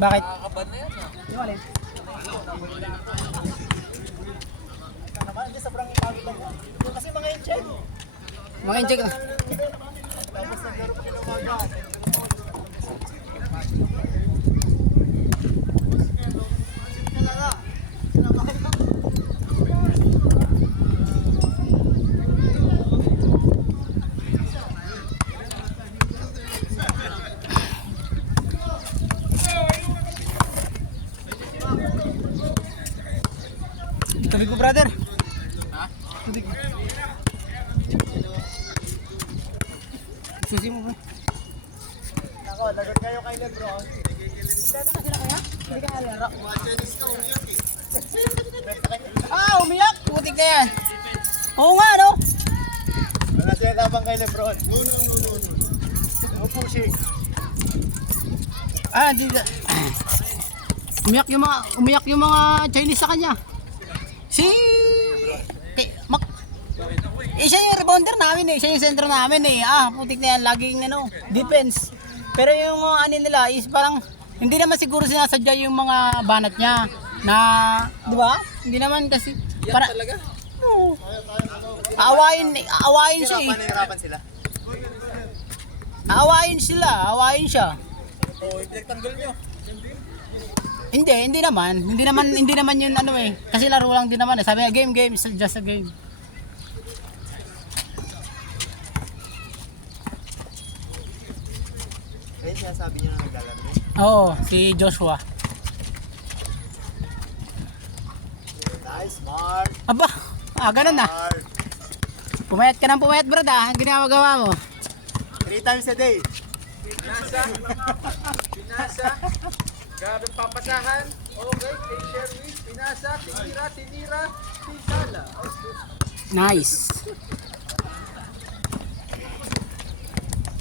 Bakit? Yung alin? Naman, hindi sobrang ipagod lang. Kasi mga incheck. Mga incheck na. Tapos naglaro pa kinumaga. Tubig ko, brother. Tubig. Susi mo ba? Ako, lagot kayo kay Lebron. Kaya kasi na kaya? Hindi ka halera. Umiyak! Putik na yan. Oo nga, no? Wala siya labang kay Lebron. No. No pushing. Di. Umiyak yung mga Chinese sa kanya. Siya yung rebounder namin eh, siya yung sentro namin eh. Putik na yan, laging defense. Pero yung ano nila is parang hindi naman siguro sinasadya yung mga banat niya na, di ba? Hindi naman kasi para talaga. Oo. Aawain siya eh. Panahirapan sila. Aawain siya. Oo, pinagtanggol nyo. Hindi naman yun ano eh. Kasi laro lang din naman eh. Sabi nga game, it's just a game. Kaya sinasabi nyo na naglalaro. Oo, si Joshua. Nice, Mark. Aba, ganun na. Mark. Pumayat ka ng pumayat, brad Ang ginagawa mo. 3 times a day. Pinasa. Grabe papasahan. Okay, kay Sherwin. Pinasa. Tinira. Tisala. Nice.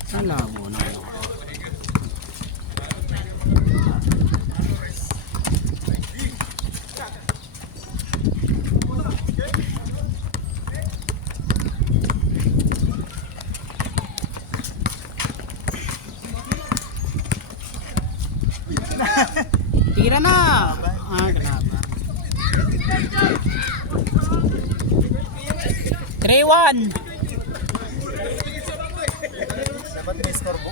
Sala mo na. Tira na. Grabe. 3-1. Dapat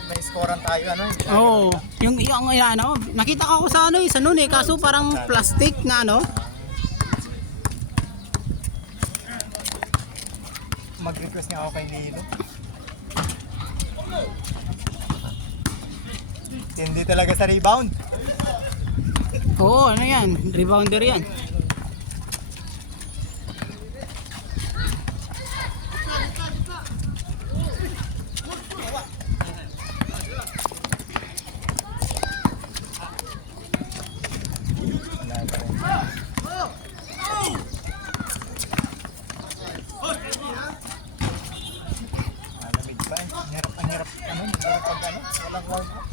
may-scorean tayo, ano? Oh, yung ano, nakita ko sa sa noon eh, kaso parang plastic na ano. Mag-request nga ako kay Nilo. Hindi talaga sa rebound. Oo, ano yan? Rebounder yan. Malamig pa eh. Ang hirap pag walang warm up.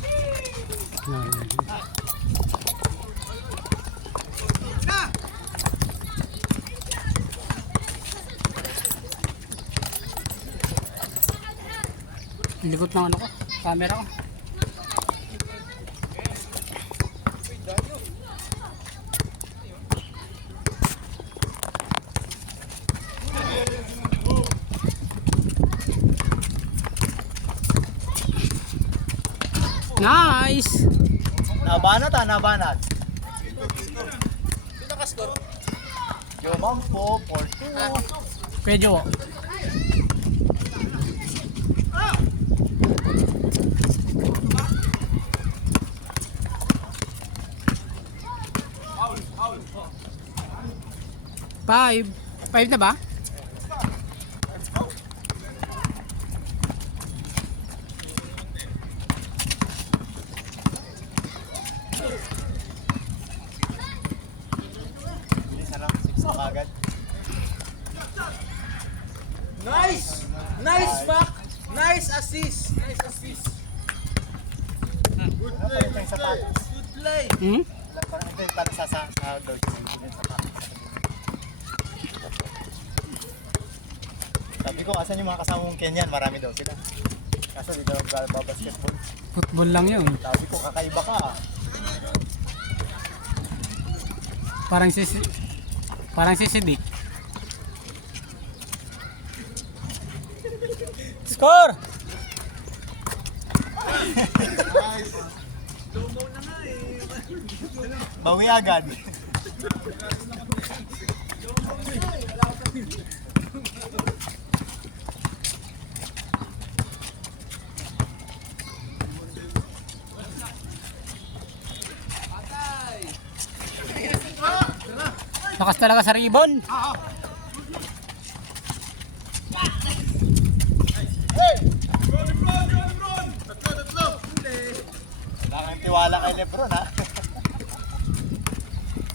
Likot ng ano ko, camera ko. Nice! Nabanat. Sino nakaskor? Jomampo, 4-2. Pedyo. Five na ba? Bilis na lang, 6 na agad. Nice! Nice, Mac! Nice assist! Good play, good play! Good play! Hmm? Parang ito yung parang sa dog. Sabi ko, asan yung mga kasama mong Kenyan? Marami daw sila. Kaso dito nagbabasketball. Football lang yun. Sabi ko, kakaiba ka. Parang si Sidik. Score! Bawi agad. Lakas talaga sa ribbon. Wala kang tiwala kay Lebron, ha?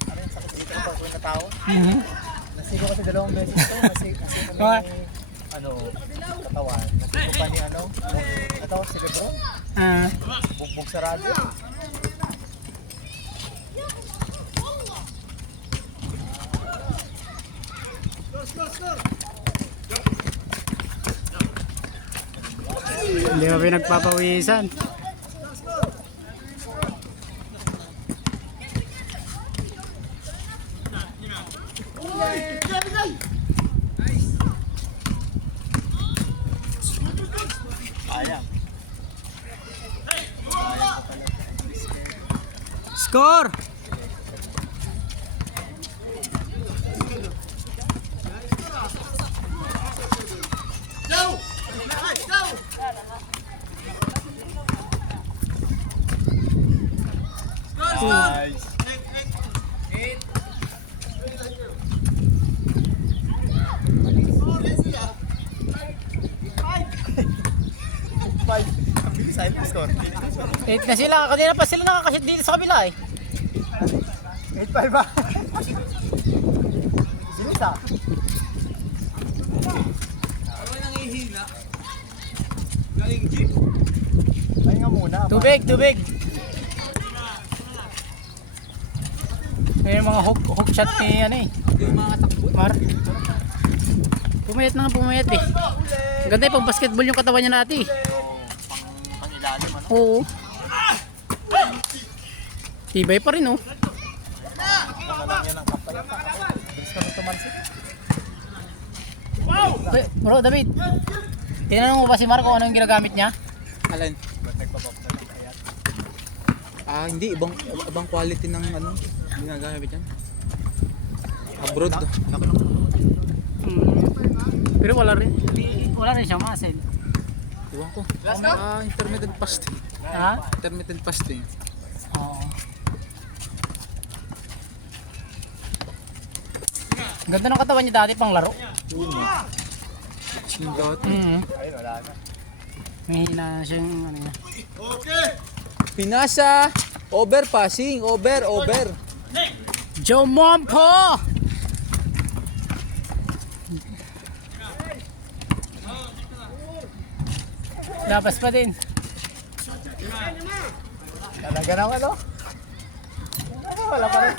Ano yung sakit dito ng pagkuhin na tao? Nasigo kasi 2 beses ko. Kasi What? ano, katawan. Nasigo pa ni ano, katawan si Lebron. Ah, Bugbog sa radyo. hindi pa pinagpapawisan. Sayang. Score! Nice. Five. Side score. 8 na sila. Kanina pa sila nakakashit dito sa kabila eh. 8-5 ba? Sinis ah. Ano nang ihina? Galing jeep. Ay nga muna. Tubig, tubig. May mga hook shot ni ano eh. Yung mga takbo. Mar. Pumayat na nga pumayat eh. Ganda eh, pang basketball yung katawan niya natin eh. Pangilalim ano. Oo. Tibay pa rin oh. Baka lang yan ang kapayapa. Bilis kami tumansik. Bro, David. Tinanong mo ba si Marco ano yung ginagamit niya? Alin? Ba't nagpapap na lang kaya? Hindi. Ibang quality ng ano. Ginagamit yan. Abroad. Pero wala rin siyang muscle. Iwan ko. Intermittent fasting. Ha? Intermittent fasting. Oo. Ganda ng katawan niya dati pang laro. Yung dati. Ay, wala na. Mahina na siya yung ano niya. Pinasa. Over passing. Over. Joe Mompo! Labas pa din. Talaga naman ano? Wala pa rin.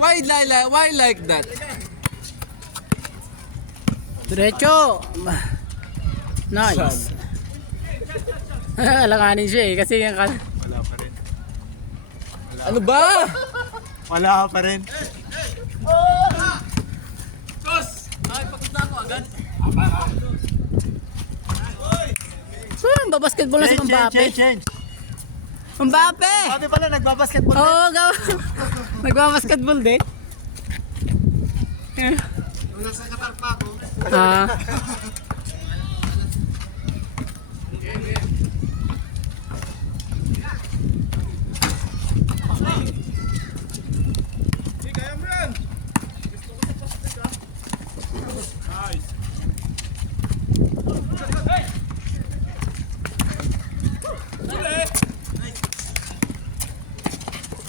Why like that? Diretso! Nice. Alanganin siya eh kasi yung Wala pa rin. Ano ba? Wala pa rin. Babasketball na si Mbappe. Change. Mbappe! Sabi pala, nagbabasketball. Oo, nagbabasketball din. Nasa Qatar pa ako. Ah.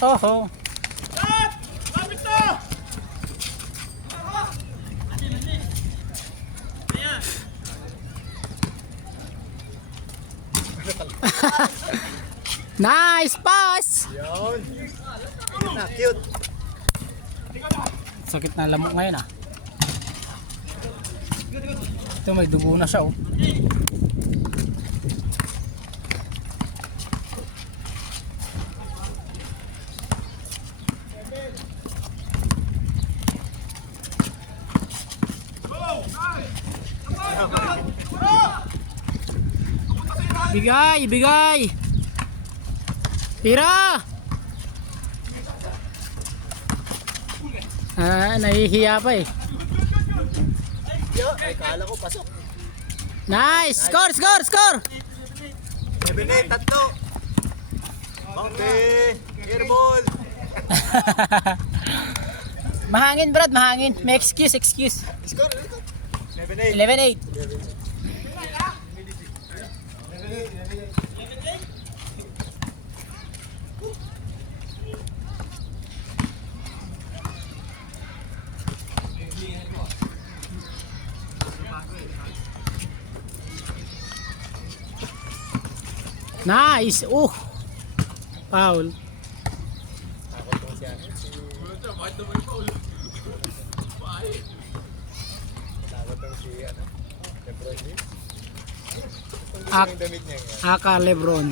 Oho. Nice pass! Yun. Yun na, cute. Sakit na lamok ngayon ah. Ito may dugo na siya oh. Ibigay, ibigay. Tira. Nahihiya pa eh. Yo, ay kala ko pasok. Nice! Score, score, score! 7-8, tatlo. Okay, airball. Mahangin Brad, mahangin. May excuse, excuse. Score, 7-8. 11-8. Nice! Foul. Takot ko siya. Takot ko si ano? Lebron James. Ak Yung damit niya yan. Aka Lebron.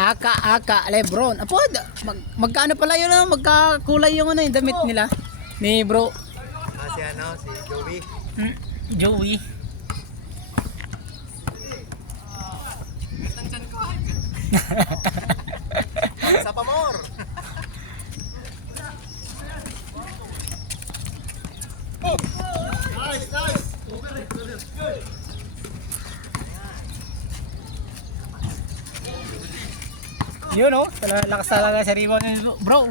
Aka Lebron. Apo, magkaano pala yun, magkakulay yung ano yung damit nila ni bro. Si ano, si Joey. Joey. Sa pamor. Yun oh, lakas talaga sa rebound ni bro.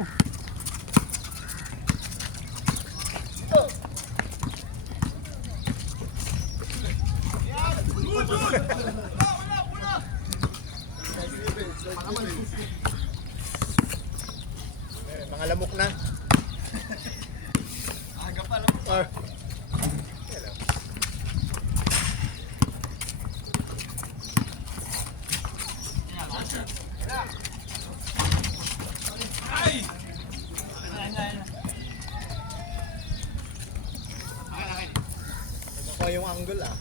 Mga lamok na. Aga pa lamok. Ano yung angle ah?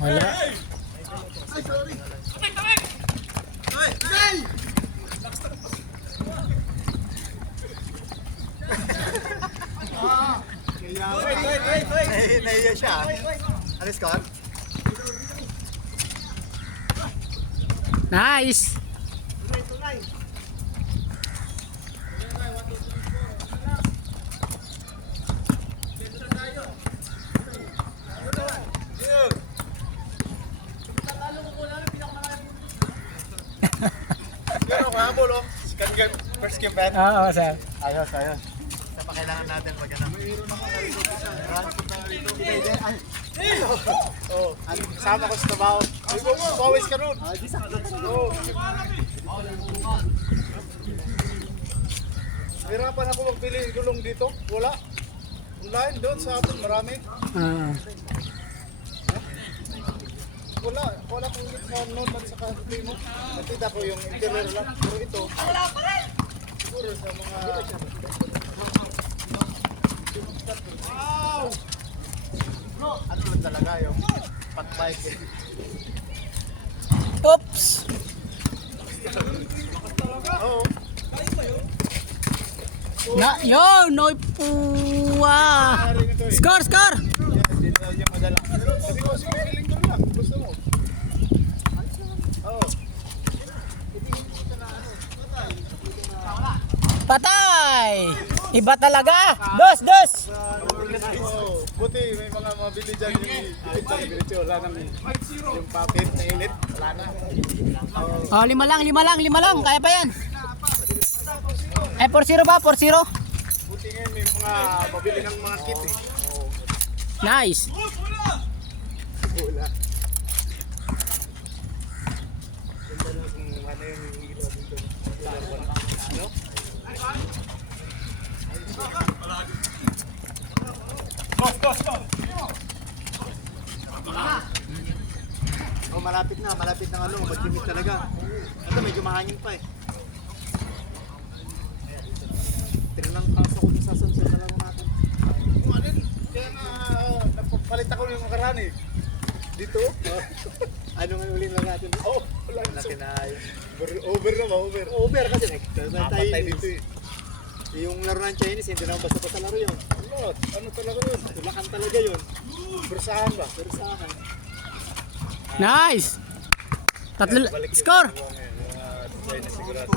Wala. Nahiya siya. Ano score? Nice. Pero kahabol oh. Second game, first game ba? Oo, sir. Ayos. Sa pa kailangan natin pag ano. Oh, kasama ko sa trabaho. Ay, bawis ka nun. Oo. Hirapan ako magpili ng gulong dito. Wala. Online doon sa atin marami. Wala kung noon man sa kasi mo. Nakita ko yung interior lang. Pero ito. Siguro sa mga ano lang talaga yung pag-bike. Oops. Oo. No puwa. Score, score. Yung madala. Sabi ko, sige, feeling ko lang. Gusto mo. Oo. Patay. Iba talaga. Dos. Oo. Buti may mga mabili dyan yung ipit. Wala nang yung papit na init. Wala na. Oh, lima lang. Kaya pa yan. 4-0 ba? 4-0. Buti ngayon may mga mabili ng mga kit eh. Nice. Wala. Ganda lang kung ano yung hero dito. Ano? Oh, malapit na ano, mag-limit talaga. Ito medyo mahangin pa eh. Tinanong kaso ko sa sunset na lang natin. Kung alin, kaya nga napapalit ako yung nakaraan eh. dito. Ano nga uling lang natin? Oh, wala na kinayo. Over na over. Over kasi apat tayo dito eh. Yung laro ng Chinese, hindi naman basta-basta laro yun. Ano talaga yun? Tulakan talaga yun. Bersahan ba? Bersahan. Nice! Tatlo, score! Chinese sigurado.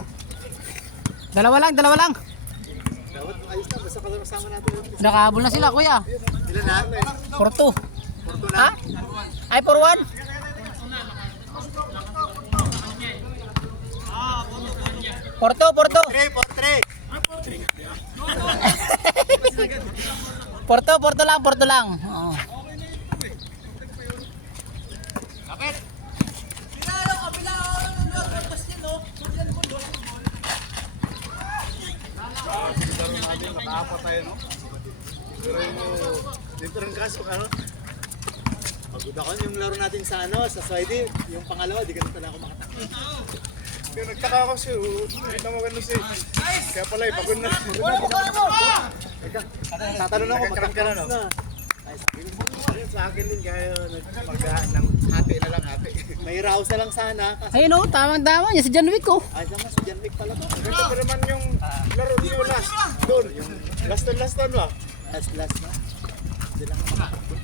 Dalawa lang. Dapat ayos na, basta kasama natin. Nakahabol na sila, kuya. Ilan na? 4-2. Porto Ha? na? Ay, 4-1? Porto. 3, 4-3. Porto lang. Oo. Nakaapat tayo, no? Siguro yung dito rin kaso, ano? Pagod ako yung laro natin sa sa Swede, yung pangalawa, di ganun talaga ako makatakot. Kaya nagtaka ako siya, hindi na magano siya. Kaya pala, pagod na. Tatanong ako, magkakaroon na. Ayun, sa akin din, kaya hati na lang, hati. May rouse na lang sana. Ayun o, tamang-tama niya si John Wick ko. Ay, sama si John Wick pala to. Ganda pa naman yung laro niyo last. Doon, yung last ba? Last na. Hindi lang makakapit.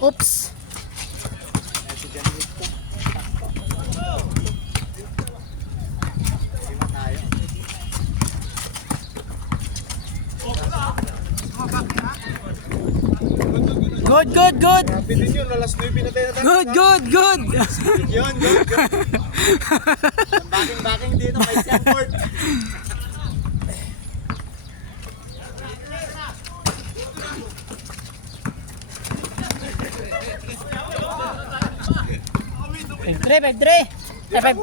Oops. Ay, si John Wick to. Takpo. Lima tayo. Good. Grabe din yun, alas 9 na tayo natapos. Good. Yun, good. Ang backing dito kay Sanford. Five.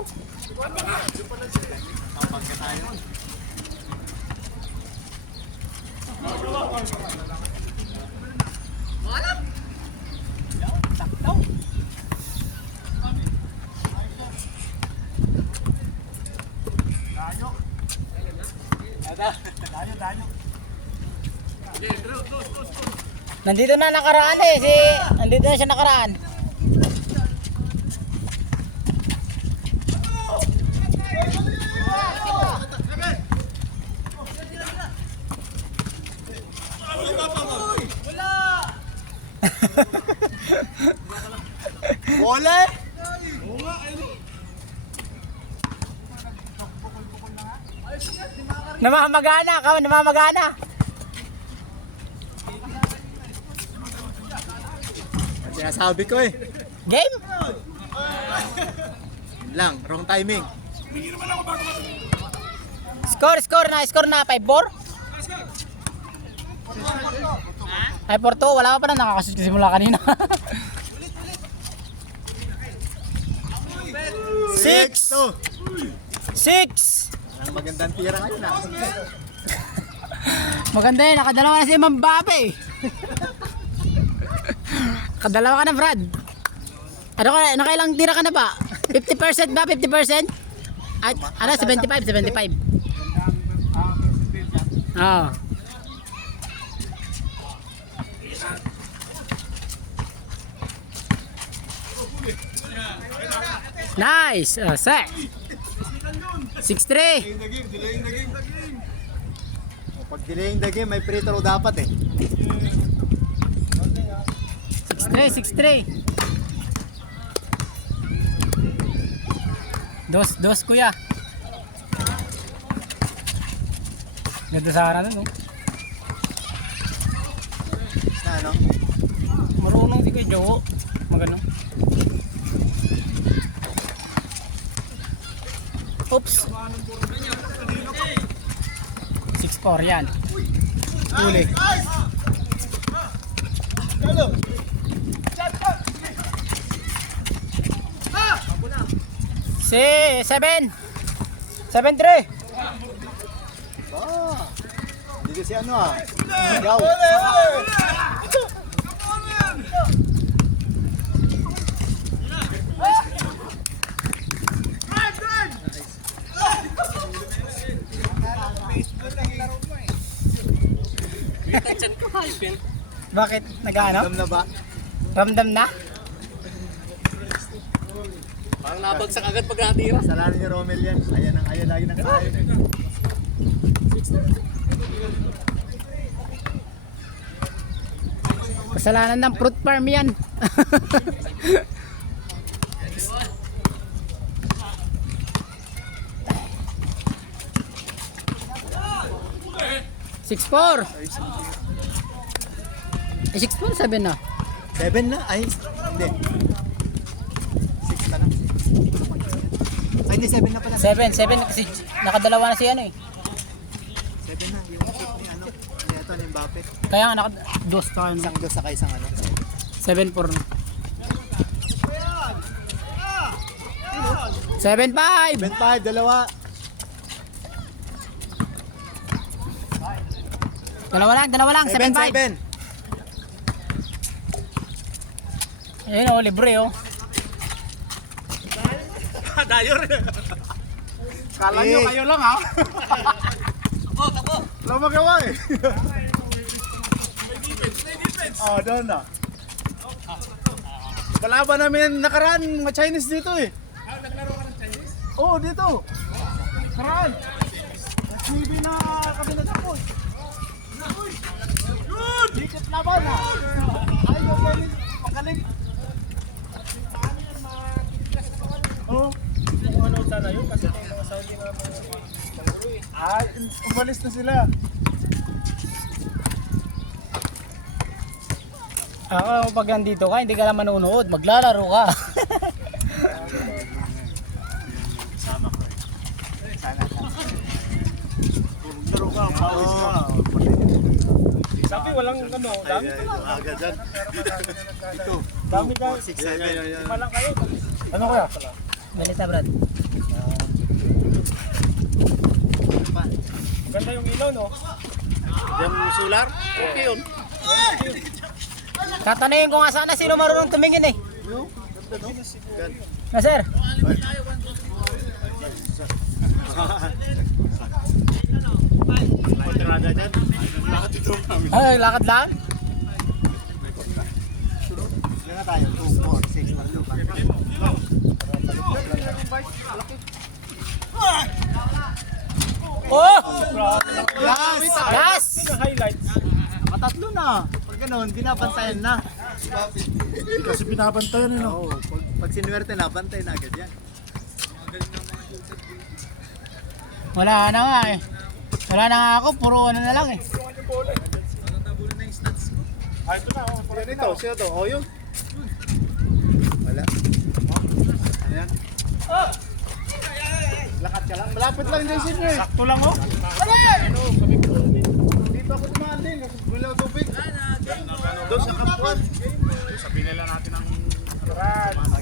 Nandito na nakaraan nandito na siya nakaraan. Bola! Namamagana. Sinasabi ko eh. Game? Lang, wrong timing. Score na 5-4. Ay, Porto, wala ka pa na nakakasimula kanina. 6. Ang magandang tira ngayon ah. Maganda yun, nakadalawa na si Mbappe. Nakadalawa ka na, Brad. Nakailang tira ka na ba? 50% ba? 50%? Ay, 75. Oo. Nice! Set! 6-3. Pag delaying the game, may free throw dapat eh. 6-3. Dos, kuya. Ganda sa harap no? Na ano? Marunong si Kuya Joe. Magano. Oops. 6-4 yan. Huli. Si 7. 7-3. Hindi kasi ano ah. Gaw. Bakit? Nag-ano? Alam na ba? Ramdam na? Parang nabagsak agad pag natira. Kasalanan ni Romel yan. Ayan lagi ng kain eh. Kasalanan ng fruit farm yan. 6-4. Eh, 6-4, 7 na. 7 na? Ay, hindi. 6 na lang. Ay, hindi, 7 na pala. 7 kasi nakadalawa na si ano eh. 7 na, yung shoot ni ano. Ito ni Mbappe. Kaya nga dos ka ano. Isang dos saka isang ano. 7-4 na. 7-5. 7-5, dalawa. Dalawa lang, 7-5. 7-7. Ayun oh, libre oh. Dayor. Kala nyo kayo lang ha. Wala magawa eh. Oh, doon na. Palaban namin nakaraan mga Chinese dito eh. Naglaro ka ng Chinese? Oo, dito. Nakaraan. SCB na kami na tapos. Dikit laban ha. Ayaw galing. Magaling. Oo. Ano sana yun kasi yung mga Saudi na mga Ay, umalis na sila. Ako pag nandito ka, hindi ka lang manunood, maglalaro ka. Sama ko eh. Sana. Kung laro ka, pawis ka. sabi walang ano, dami ka lang. Agad dyan. Ito. Dami ka. 6-7. Malang kayo. Ano kaya? Balita Brad. Ganda yung ilaw no. Yung solar? Okay yun. Tatanayin ko nga sana sino marunong tumingin eh. No? Ganda no? Gan. Na sir, Kontrada dyan. Bakit ito kami? ay lakad lang. Yan na tayo. 2, 4, 6, 1, 2, Oh! Yes! Yes! Highlights. Patatlo na. Pag gano'n, binabantayan na. Kasi binabantayan eh no. Oo. Pag sinuwerte na, bantay na agad yan. Wala na nga eh. Wala na nga ako, puro ano na lang eh. Ah, ito na. Yan ito, siya to. O yun. Wala. Ano yan? Lakat ka lang. Malapit lang dyan sa inyo eh. Sakto lang oh. Dito ako dumaan din. Gulaw tubig. Doon sa kapuan. Sabihin nila natin ang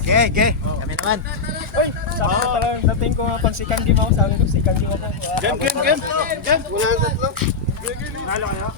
Okay, okay. Kami naman. Uy, sabi ko talagang dating ko nga pag si Candy mo, sabi ko si Candy mo po. Game. Wala na tatlo. Nalo kayo?